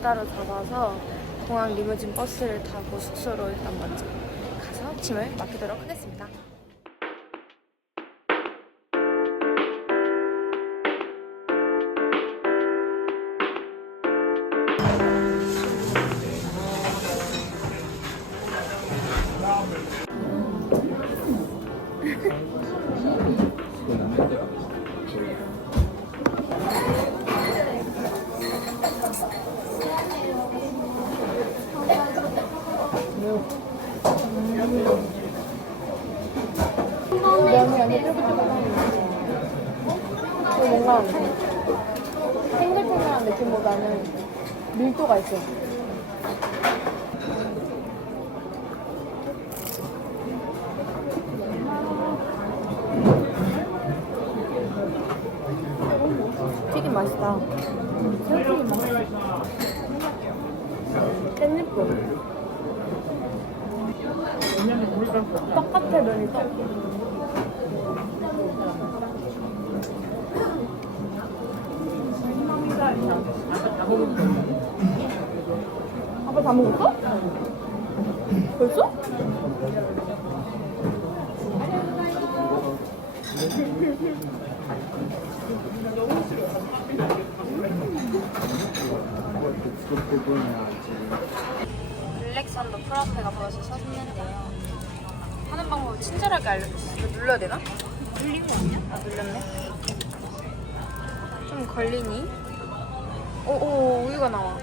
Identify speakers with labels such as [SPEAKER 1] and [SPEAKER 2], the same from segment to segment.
[SPEAKER 1] 우메다로 잡아서 공항 리무진 버스를 타고 숙소로 일단 먼저 가서 짐을 맡기도록 하겠습니다. 밀도가 있어. 튀김 맛있다. 새우튀김 맛있다. 깻잎도. 똑같아 면이 떡. 아빠 다 먹었어? 벌써? 블랙선더 프라페가 보여서 샀는데요. 하는 방법을 친절하게 알려줬어. 이거 눌러야 되나? 눌린 거 아니야? 아, 눌렸네. 좀 걸리니? 오오 우유가 나와.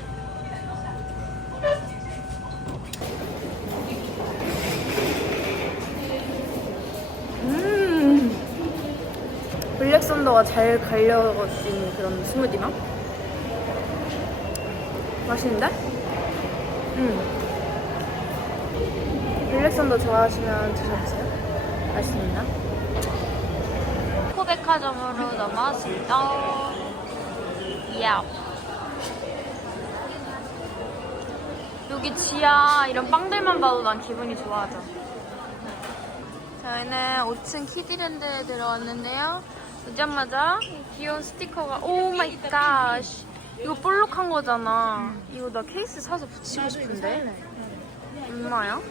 [SPEAKER 1] 블랙 썬더가 잘 갈려진 그런 스무디 맛? 맛있는데? 음 블랙 썬더 좋아하시면 드셔보세요. 맛있습니다. 코백화점으로 넘어왔습니다. 야. 여기 지하 이런 빵들만 봐도 난 기분이 좋아져. 저희는 5층 키디랜드에 들어왔는데요. 오자마자 이 귀여운 스티커가 오 마이 갓. 이거 볼록한 거잖아. 이거 나 케이스 사서 붙이고 싶은데. 얼마야?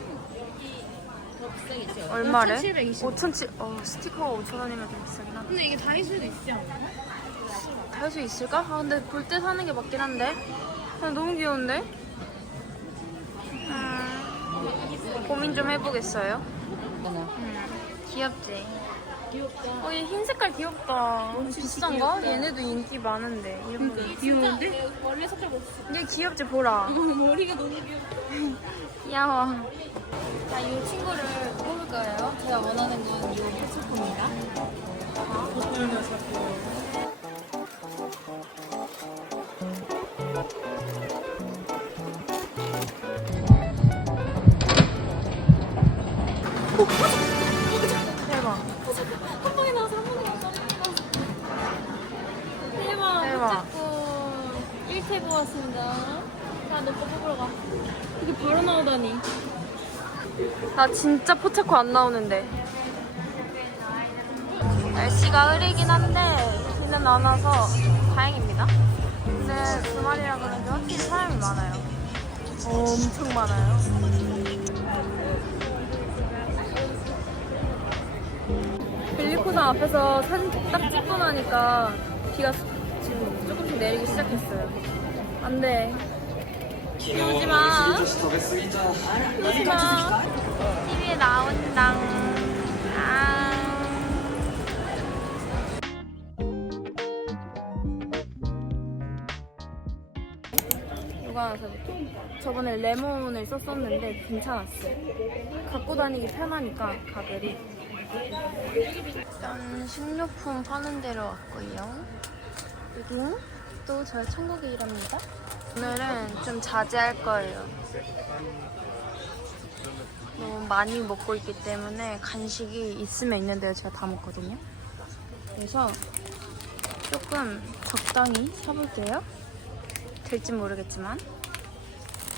[SPEAKER 1] 얼마래?
[SPEAKER 2] 720.
[SPEAKER 1] 5,700. 어, 스티커가 5,000원이면 좀 비싸긴 하다.
[SPEAKER 2] 근데 이게 다이소에도 있지 않나?
[SPEAKER 1] 할수 있을까? 아 근데 볼 때 사는 게 맞긴 한데 아, 너무 귀여운데? 음, 고민 좀 해보겠어요 음, 귀엽지?
[SPEAKER 2] 귀엽다.
[SPEAKER 1] 어, 얘 흰 색깔 귀엽다 비싼가? 얘네도 인기 많은데 일본에
[SPEAKER 2] 귀여운데? 원래 색깔 없어.
[SPEAKER 1] 얘 귀엽지 보라
[SPEAKER 2] 머리가 너무 귀엽다.
[SPEAKER 1] 귀여워
[SPEAKER 2] 자, 이 친구를 뽑을 거예요. 제가 원하는 건이 패치품입니다. 1태고 왔습니다. 자, 너거 뽑으러 가. 이게 바로 나오다니.
[SPEAKER 1] 나 진짜 포차코 안 나오는데 날씨가 흐리긴 한데 비는 안 와서 다행입니다 근데 주말이라 그런지 확실히 사람이 많아요 엄청 많아요 빌리코사 앞에서 사진 딱 찍고 나니까 비가 수- 지금 조금씩 내리기 시작했어요 안돼 비 오지마 비 오지 마 TV에 나온다. 아. 이거 하나 사볼게. 저번에 레몬을 썼었는데 괜찮았어요. 갖고 다니기 편하니까 가글이. 일단 식료품 파는 데로 왔고요. 여 또 저의 천국의 일합니다. 오늘은 좀 자제할 거예요. 너무 많이 먹고 있기 때문에 간식이 있으면 있는 대로 제가 다 먹거든요. 그래서 조금 적당히 사볼게요. 될지 모르겠지만.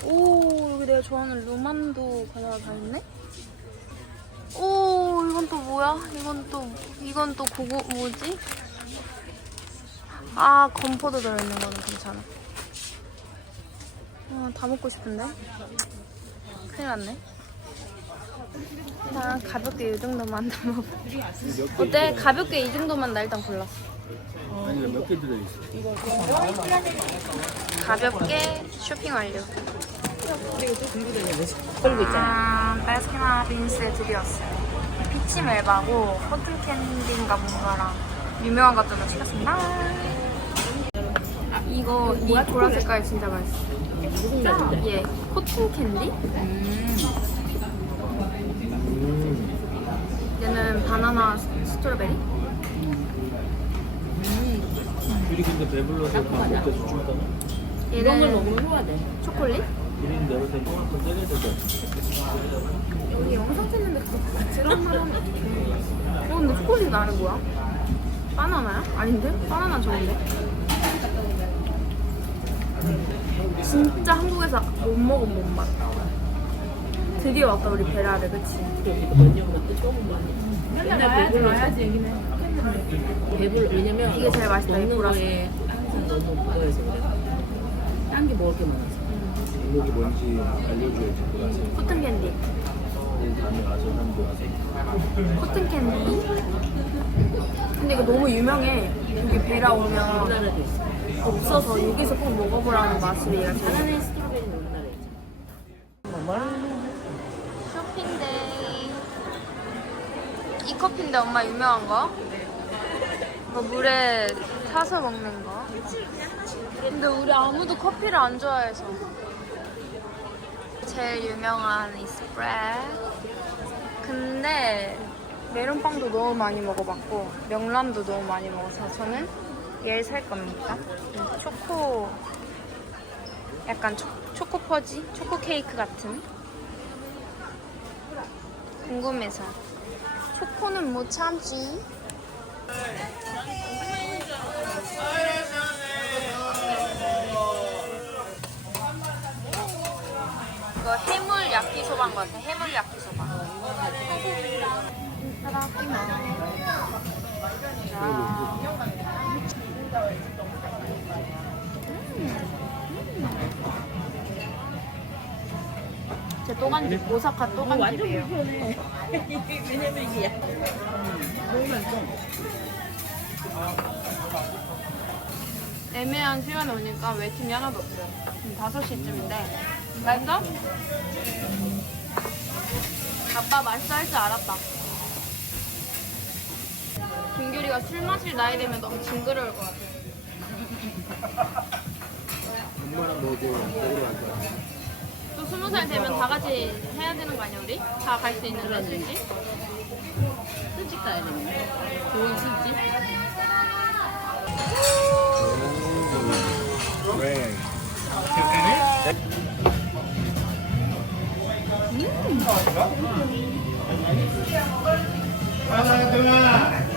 [SPEAKER 1] 오, 여기 내가 좋아하는 루만도 과자가 다 있네? 오, 이건 또 뭐야? 이건 또, 이건 또 고고, 뭐지? 아, 건포도 들어있는 거는 괜찮아. 어, 다 먹고 싶은데 큰일 났네 나 가볍게 이 정도만 다 먹어 어때? 가볍게 이 정도만 나 일단 골랐어
[SPEAKER 3] 아니 몇개 들어있어?
[SPEAKER 1] 가볍게 쇼핑 완료
[SPEAKER 4] 걸고 있잖아.
[SPEAKER 1] 음, 바스킨라빈스에 들여왔어요 피치 멜바고 코튼 캔디인가 뭔가랑 유명한 것들로 시켰습니다 이거 이 보라 색깔 진짜 맛있어
[SPEAKER 4] 무슨 맛인데?
[SPEAKER 1] 예, 코튼 캔디? 얘는 바나나 스- 스트로베리?
[SPEAKER 3] 우리 근데 배불러서 밥 먹자 주춤하다
[SPEAKER 4] 이런 걸
[SPEAKER 1] 얘는
[SPEAKER 4] 먹으면 후하대.
[SPEAKER 1] 초콜릿?
[SPEAKER 3] 우리는 내가 볼때 똥한번 떼게 되죠
[SPEAKER 1] 여기 영상 찍는데 그거 말 하면 어떡해 어 근데 초콜릿 안에 뭐야? 바나나야? 아닌데? 바나나 좋은데? 진짜 한국에서 못 먹은 맛 드디어 왔다 우리 베라를 그치?
[SPEAKER 4] 맨날 배불러서. 배불 왜냐면
[SPEAKER 1] 이게 제일 맛있다, 이
[SPEAKER 4] 먹는. 거에 항상. 딴게 많아서.
[SPEAKER 3] 제목이 뭔지 알려줘야지
[SPEAKER 1] 코튼 캔디 코튼 캔디 근데 이거 너무 유명해 여기 베라 오면. 없어서 여기서 꼭 먹어보라는 맛을 얘가 제일
[SPEAKER 4] 우리나라에 있어.
[SPEAKER 1] 쇼핑데이. 이 커피인데 엄마 유명한 거? 이거 물에 타서 먹는 거? 근데 우리 아무도 커피를 안 좋아해서. 제일 유명한 이 스프레드. 근데 메론빵도 너무 많이 먹어봤고 명란도 너무 많이 먹어서 저는 얘를 살 겁니다 이 초코 약간 초, 초코 퍼지? 초코 케이크 같은? 궁금해서. 초코는 못 참지? 이거 해물 야끼소바인 것 같아. 해물 야끼소바 제 또간집 오사카 또간집이에요.
[SPEAKER 4] 왜냐면 이게 많어.
[SPEAKER 1] 애매한 시간에 오니까 외침이 하나도 없어요. 지금 5시쯤인데. 맛있어? 아빠 맛있어 할 줄 알았다. 김규리가 술 마실 나이 되면 너무 징그러울 것 같아.
[SPEAKER 3] 엄마랑 먹으러 갈 거야
[SPEAKER 1] 또 스무 살 되면 다 같이 해야 되는 거 아니야, 우리? 다 갈 수 있는데, 술집?
[SPEAKER 4] 술집 가야 되네. 좋은 술집.
[SPEAKER 3] 그래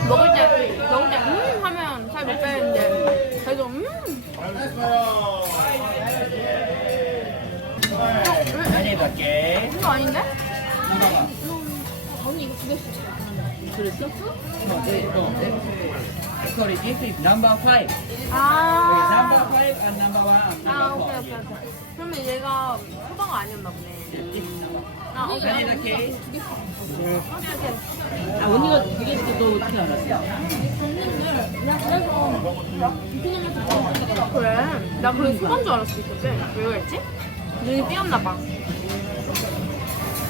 [SPEAKER 1] 먹을 때, 먹을 때, 음! 하면 잘 못 빼는데, 계속, 음! 이거 아닌데?
[SPEAKER 4] 그랬어?
[SPEAKER 5] Sorry, this is number five.
[SPEAKER 1] 아.
[SPEAKER 5] Number five and number one.
[SPEAKER 1] 아, 오케이, 오케이, 오케이. 그러면 얘가 소바가 아니었나 보네. 아, 오케이.
[SPEAKER 5] Vanilla cake.
[SPEAKER 1] 오케이, 오케이.
[SPEAKER 4] 아, 언니가 그게 있어. 너 어떻게 알았어?
[SPEAKER 1] 그래. 나 그게 소바인 줄 알았을 때. 왜 그랬지? 눈이 삐었나 봐.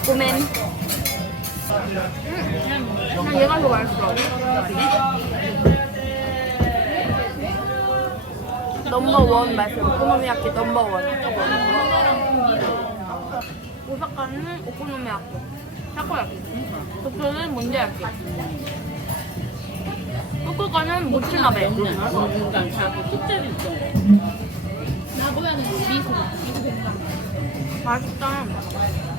[SPEAKER 1] 음, 그냥 얘가 더 맛있어. 넘버 원 맛있어. 오코노미야끼 넘버 원. 오사카는 오코노미야끼. 타코야끼. 도쿄는 몬데야끼. 후쿠오카는 모츠나베. 맛있다.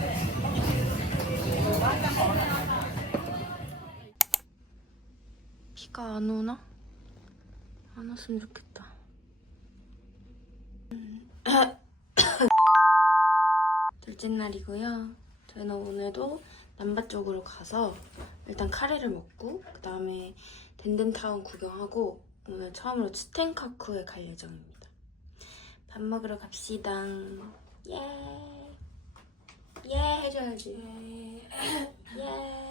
[SPEAKER 1] 안 오나? 안 왔으면 좋겠다. 둘째 날이고요. 저희는 오늘도 남바 쪽으로 가서 일단 카레를 먹고 그 다음에 덴덴타운 구경하고 오늘 처음으로 츠텐카쿠에 갈 예정입니다. 밥 먹으러 갑시다. 예. 예 해줘야지. 예. 카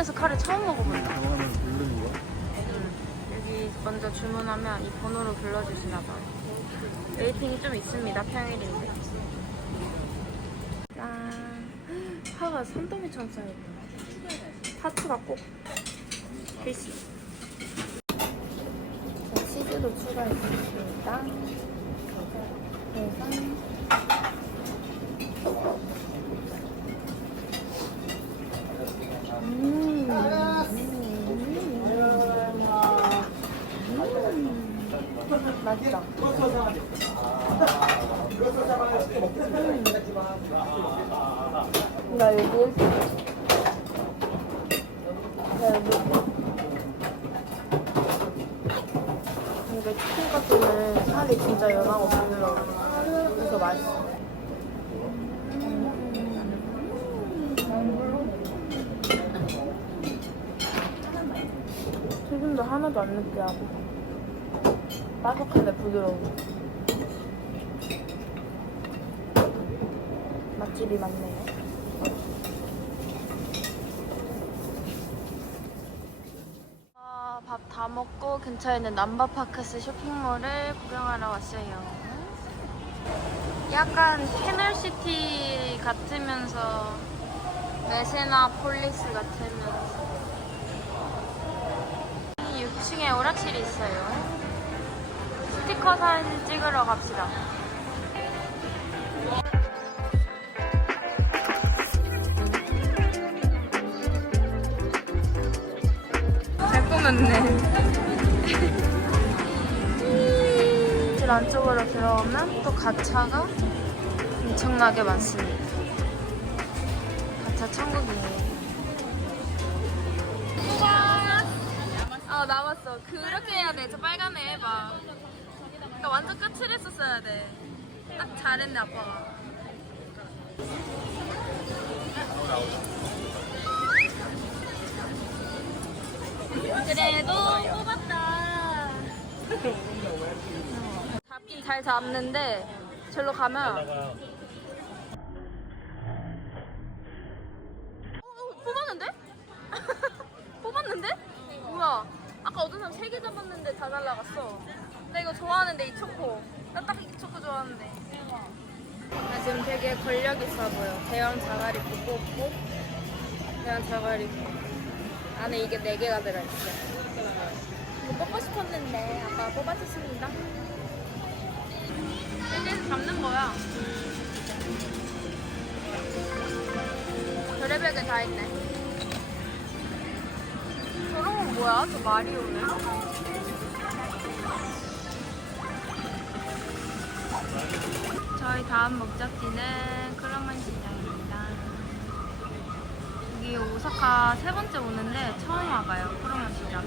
[SPEAKER 1] 일본에서 카레 처음 먹어본다.
[SPEAKER 3] 경험을 부르는 거야?
[SPEAKER 1] 여기 먼저 주문하면 이 번호로 불러주시나 봐요. 웨이팅이 좀 있습니다. 평일인데. 짠. 파가 산더미처럼 쌓여있구나. 파츠가 꼭 필수. 자, 치즈도 추가해주겠습니다. 그래서 음. 맛있다. 음. 나 여기 나 여기 이게 치킨 같은 살이 진짜 연하고 부드러워. 그래서 맛있어. 튀김도 하나도 안 느끼하고 바삭한데 부드러워. 집이 많네요. 아, 밥 다 먹고 근처에 있는 남바파크스 쇼핑몰을 구경하러 왔어요. 약간 캐널시티 같으면서 메세나 폴리스 같으면서 6층에 오락실이 있어요. 스티커 사진 찍으러 갑시다. 잘 꾸몄네. 길 안쪽으로 들어오면 또 가차가 엄청나게 많습니다. 가차 천국이에요. 아 남았어. 그렇게 해야 돼. 저 빨간 애 해봐. 그러니까 완전 끝을 했었어야 돼. 딱 잘했네 아빠가. 그래도 뽑았다. 잡긴 잘 잡는데 절로 가면 어, 뽑았는데? 뽑았는데? 뭐야? 아까 어떤 사람 3개 잡았는데 다 날라갔어. 나 이거 좋아하는데 이 초코. 나 딱 이 초코 좋아하는데. 나 지금 되게 권력 있어 보여. 대형 자갈이 뽑고 대형 자갈이 안에 이게 4개가 들어있어. 이거 뽑고 싶었는데 아빠가 뽑아주십니다. 여기서 잡는 거야. 별의별 게 다 있네. 저런 건 뭐야? 저 마리오네? 저희 다음 목적지는 크로만 시장입니다. 여기 오사카 세 번째 오는데 처음 와봐요. 크로만 시장.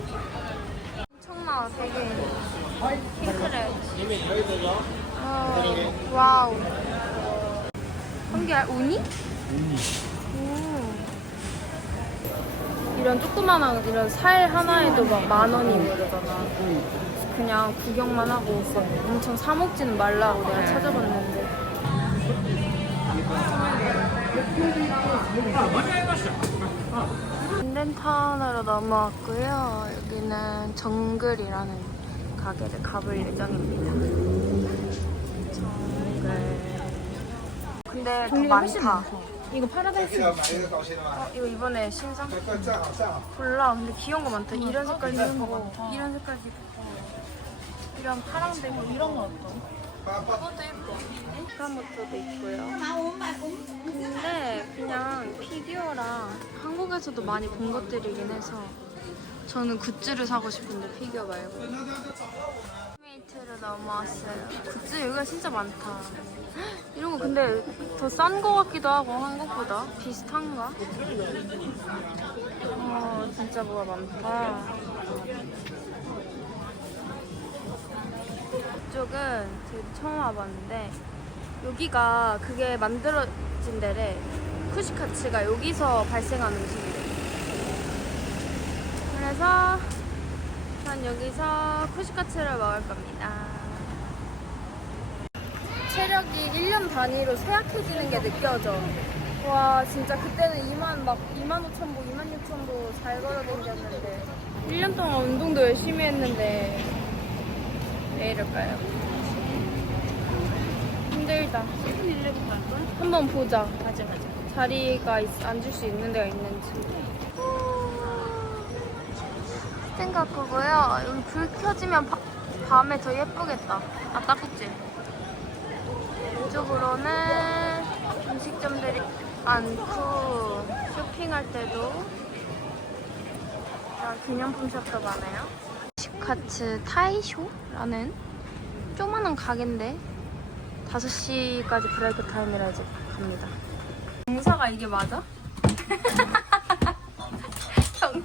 [SPEAKER 1] 엄청나 되게 핑크래. 어, 와우. 한개 우니?
[SPEAKER 3] 우니.
[SPEAKER 1] 오. 이런 조그만한 이런 살 하나에도 막 만 원이고 이러잖아. 그냥 구경만 하고 엄청 사 먹지는 말라고 내가 찾아봤는데. 인덴타운으로 넘어왔고요. 여기는 정글이라는 가게를 가볼 예정입니다. 정글. 근데 더 많다.
[SPEAKER 2] 이거 파라다이스.
[SPEAKER 1] 어, 이거 이번에 신상? 몰라. 근데 귀여운 거 많다. 이런 아, 색깔 아, 이런 거 많다. 이런 색깔 이런 파랑색 이런 거
[SPEAKER 6] 같다.
[SPEAKER 1] 이것도 예뻐. 스카모토도 있고요. 근데 그냥 피규어랑 한국에서도 많이 본 것들이긴 해서 저는 굿즈를 사고 싶은데 피규어 말고. 메이트로 넘어왔어요. 굿즈 여기가 진짜 많다. 이런 거 근데 더 싼 거 같기도 하고 한국보다 비슷한가? 어 진짜 뭐가 많다. 이쪽은 제가 처음 와봤는데 여기가 그게 만들어진 데래 쿠시카츠가 여기서 발생한 음식이래 그래서 전 여기서 쿠시카츠를 먹을 겁니다. 체력이 1년 단위로 쇠약해지는 게 느껴져. 와 진짜 그때는 2만 막 2만 5천 보, 2만 6천 보잘 걸어 다녔는데 1년 동안 운동도 열심히 했는데 왜 이럴까요? 힘들다. 한번 보자. 맞아 맞아. 자리가 있, 앉을 수 있는 데가 있는지. 생각하고요. 여기 불 켜지면 바- 밤에 더 예쁘겠다. 아 딱지. 이쪽으로는 음식점들이 많고 쇼핑할 때도 자, 기념품 샵도 많아요. 시카츠 타이쇼라는 조그마한 가게인데 5시까지 브레이크 타임이라 이제 갑니다. 경사가 이게 맞아? 경,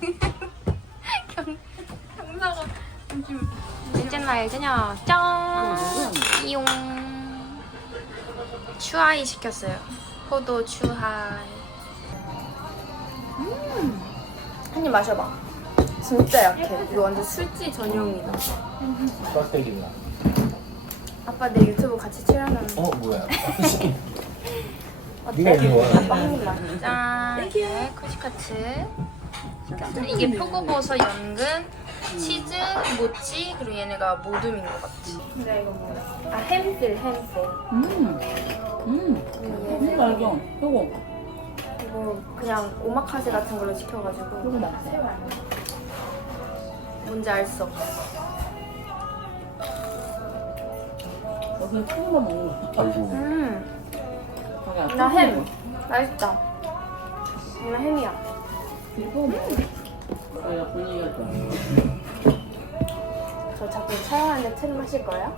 [SPEAKER 1] 경, 경사가 좀 이제나 알잖아. 짠! 이용. 추하이 시켰어요. 포도 추하이. 음. 한 입 마셔봐. 진짜 약해. 이거 완전 술지 전용이다.
[SPEAKER 3] 깍대기나.
[SPEAKER 1] 아빠 내 유튜브 같이 출연하는
[SPEAKER 3] 거어 뭐야?
[SPEAKER 1] 어때?
[SPEAKER 3] 네가 이거
[SPEAKER 1] 입만. 짠. 네, 쿠시카츠. 이게 표고버섯, 연근, 치즈, 모찌, 그리고 얘네가 모둠인 것 같지. 근데 이거 뭐야? 아 햄들 햄들.
[SPEAKER 4] 음. 음. 이거 알죠? 요거.
[SPEAKER 1] 이거 그냥 오마카세 같은 걸로 시켜가지고
[SPEAKER 4] 요거 맛있어.
[SPEAKER 1] 뭔지 알 수 없어.
[SPEAKER 4] 여기 큰거 먹는 거.
[SPEAKER 3] 아이고.
[SPEAKER 1] 음, 나 햄. 맛있다. 나 햄이야.
[SPEAKER 4] 이거 먹어. 내가 분위기가 좋아.
[SPEAKER 1] 저 자꾸 촬영하는데 틀 마실 거예요?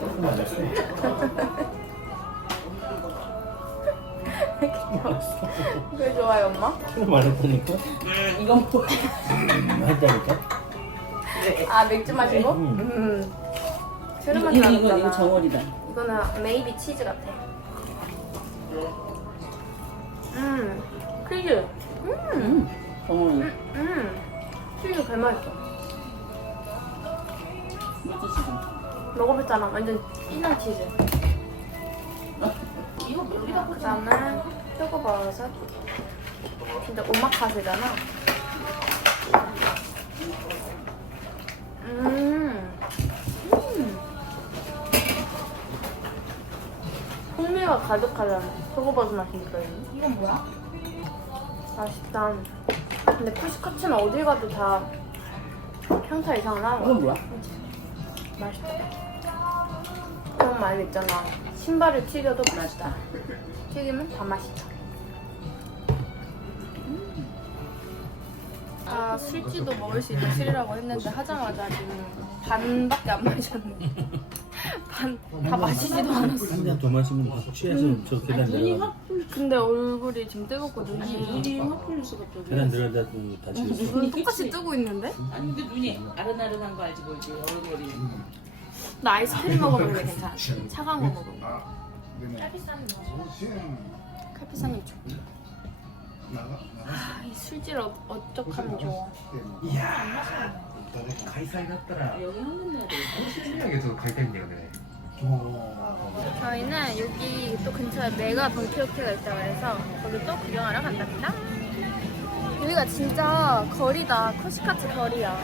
[SPEAKER 3] 조금 맞았어.
[SPEAKER 1] 왜 좋아요, 엄마?
[SPEAKER 3] 조금 말했다니까.
[SPEAKER 4] 이거 먹어.
[SPEAKER 3] 했다니까.
[SPEAKER 1] 아, 맥주 마시고?
[SPEAKER 3] 음.
[SPEAKER 1] 음.
[SPEAKER 4] 이거,
[SPEAKER 1] 술은
[SPEAKER 4] 이거,
[SPEAKER 1] 맛이
[SPEAKER 4] 이거, 이거
[SPEAKER 1] 나잖아.
[SPEAKER 4] 정월이다.
[SPEAKER 1] 이거는 메이비 치즈 같아. 음, 치즈. 음,
[SPEAKER 4] 음. 정월이.
[SPEAKER 1] 음, 음. 치즈 개 맛있어.
[SPEAKER 4] 뭐지 지금?
[SPEAKER 1] 먹어봤잖아. 완전 진한 치즈. 다음에 표고버섯. 진짜 오마카세잖아. 음. 음. 풍미가 가득하잖아. 표고버섯 맛이니까. 이건 뭐야? 맛있다. 근데 푸시카츠는 어딜 가도 다 평타 이상은 하는 거
[SPEAKER 4] 이건 뭐야?
[SPEAKER 1] 맛있다. 말 있잖아. 신발을 튀겨도 맛있다. 튀기면 다 맛있다. 아 술지도 먹을 수 있는 술이라고 했는데 하자마자 지금 반밖에 안 마셨네. 반다 마시지도 않았어.
[SPEAKER 3] 한 잔 더 마시면 확 취해서 저 계단
[SPEAKER 4] 눈이
[SPEAKER 3] 내려가.
[SPEAKER 4] 확 풀.
[SPEAKER 1] 근데 얼굴이 지금 뜨겁고 눈이
[SPEAKER 4] 눈이 확 풀렸어 갑자기.
[SPEAKER 3] 계단 내려다 또 다치겠어.
[SPEAKER 1] 눈 똑같이 뜨고 있는데?
[SPEAKER 4] 아니 근데 눈이 아른아른한 거 알지 모르지 얼굴이.
[SPEAKER 1] 나 아이스크림 먹어볼래 괜찮아. 차가운 거 먹어.
[SPEAKER 6] 칼피쌈
[SPEAKER 1] 칼피쌈이 좋. 아, 이 술질 어, 어떡하면 좋아.
[SPEAKER 6] 이야 너네 가이사이 났더라 아,
[SPEAKER 4] 여기 한번 내야 돼.
[SPEAKER 6] 신기하게 저 가이사인데요 네
[SPEAKER 1] 저희는 여기 또 근처에 메가 번키로테가 있다고 해서 거기 또 구경하러 간답니다. 여기가 진짜 거리다. 코시카츠 거리야.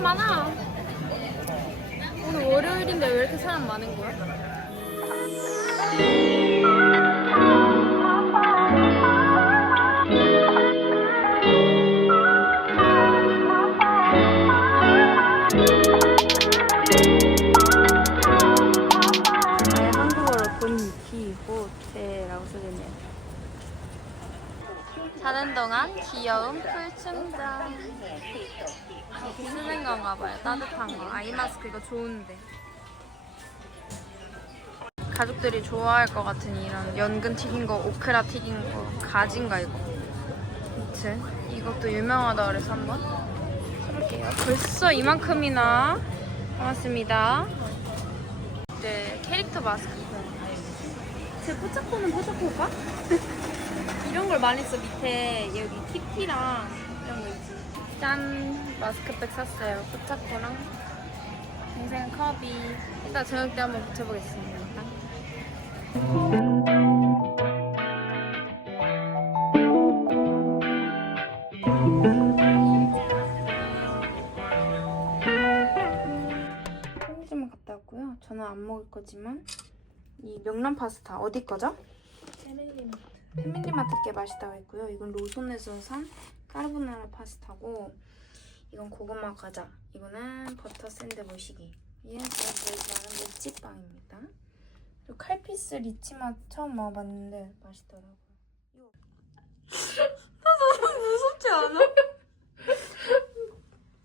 [SPEAKER 1] 사람 많아. 오늘 월요일인데 왜 이렇게 사람 많은 거야? 한국어로. 자는 동안 귀여운 풀충장. 쓰는 건가 봐요. 따뜻한 거. 아이 마스크 이거 좋은데. 가족들이 좋아할 것 같은 이런 연근 튀긴 거, 오크라 튀긴 거, 가진가 이거. 아무튼 이것도 유명하다 그래서 한번 사볼게요. 벌써 이만큼이나 남았습니다. 이제 캐릭터 마스크.
[SPEAKER 2] 밑에 포차코는 포차코일까? 이런 걸 많이 써 밑에 여기 있지.
[SPEAKER 1] 짠! 마스크팩 샀어요. 포차코랑 동생 컵이. 이따 저녁 때 한번 붙여보겠습니다. 편의점을 갔다 왔고요. 저는 안 먹을 거지만 이 명란 파스타 어디 거죠? 패밀리마트께 맛있다고 했고요. 이건 로손에서 산 까르보나라 파스타고 이건 고구마 과자. 이거는 버터 샌드 모시기. 얘는 제가 좋아하는 맷집빵입니다. 그리고 칼피스 리치맛 처음 먹어봤는데 맛있더라고요. 나 너무 무섭지 않아?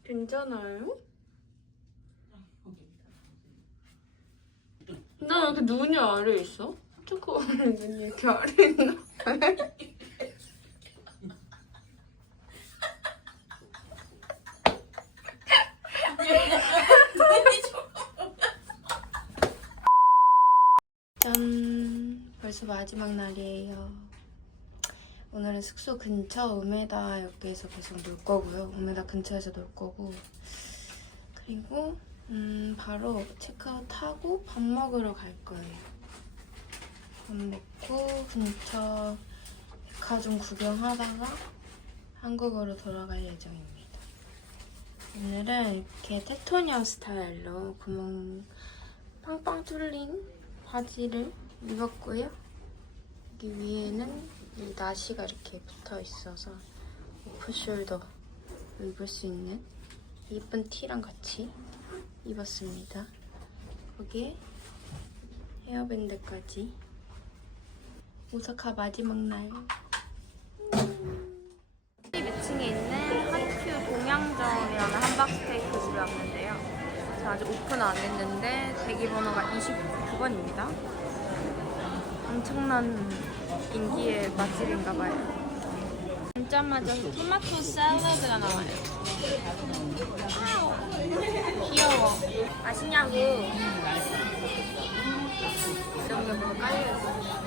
[SPEAKER 1] 괜찮아요? 나 이렇게 눈이 아래 있어? 초코 눈이 이렇게 아래 있나? 짠! 벌써 마지막 날이에요. 오늘은 숙소 근처 우메다 역에서 계속 놀 거고요. 우메다 근처에서 놀 거고. 그리고 음, 바로 체크아웃 하고 밥 먹으러 갈 거예요. 밥 먹고 근처 백화점 구경하다가 한국으로 돌아갈 예정입니다. 오늘은 이렇게 테토니어 스타일로 구멍 빵빵 뚫린 바지를 입었고요. 여기 위에는 이 나시가 이렇게 붙어 있어서 오프숄더 입을 수 있는 예쁜 티랑 같이 입었습니다. 거기에 헤어밴드까지. 오사카 마지막 날. 2층에 있는 한큐 동양점이라는 함박스테이크 집에 왔는데요. 저 아직 오픈 안 했는데 대기 번호가 29번입니다. 엄청난 인기의 맛집인가 봐요. 앉자마자 토마토 샐러드가 나와요. 귀여워. 맛있냐고. 이런 게 뭐가 깔려있어.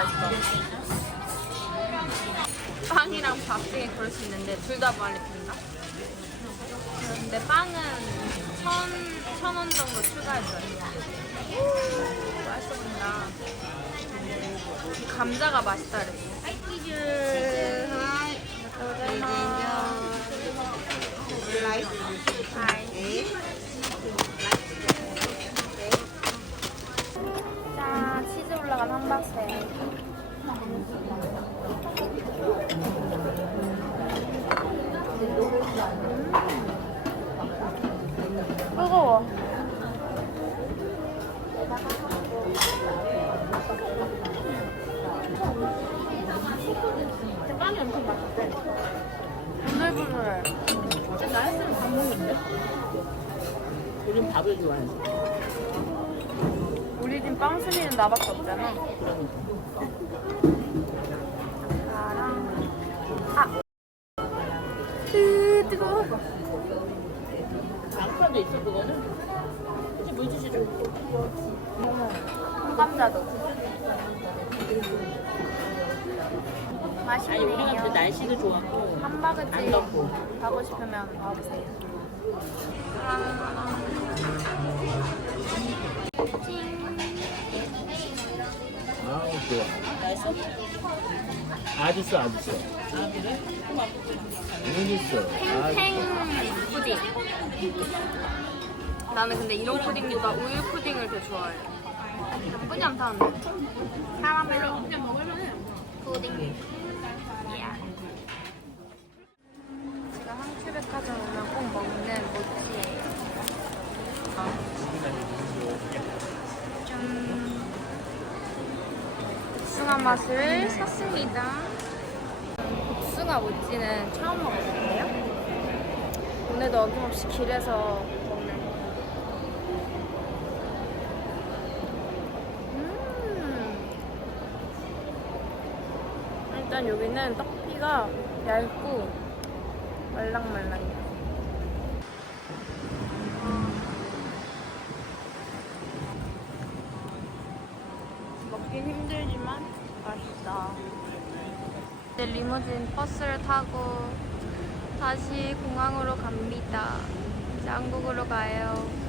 [SPEAKER 1] 맛있어. 빵이랑 밥 중에 고를 수 있는데 둘다 많이 든다. 근데 빵은 천, 천 원 정도 추가해줘요. 우, 맛있어 보인다. 이 감자가 맛있다 그랬어. 자, 치즈 올라간 함박스테 뜨거워. 빵이 엄청 맛있대. 부들부들해. 나 했으면 밥 먹는데?
[SPEAKER 4] 우린 밥을 좋아해.
[SPEAKER 1] 우리 집 빵순이는 나밖에 없잖아. 나랑
[SPEAKER 4] 아니 우리가 그
[SPEAKER 1] 맛있네요.
[SPEAKER 4] 날씨도 좋았고 안
[SPEAKER 1] 함바그집
[SPEAKER 4] 덥고.
[SPEAKER 1] 가고 싶으면 와보세요.
[SPEAKER 3] 아우 좋아.
[SPEAKER 4] 맛있어?
[SPEAKER 3] 아주 써. 아
[SPEAKER 4] 그래?
[SPEAKER 3] 너무 있어. 아주
[SPEAKER 1] 탱 푸딩. 나는 근데 이런 푸딩보다 우유 푸딩을 더 좋아해. 나쁘지 않다는데. 카라멜 그냥 먹을만해. 푸딩. 이야. 제가 황큐백화점 오면 꼭 먹는 모찌예요. 좀 복숭아 맛을 샀습니다. 복숭아 모찌는 처음 먹었는데요. 오늘도 어김없이 길에서 먹는. 음. 일단 여기는 떡피가 얇고 말랑말랑해요. 힘들지만 맛있다. 리무진 버스를 타고 다시 공항으로 갑니다. 이제 한국으로 가요. 자,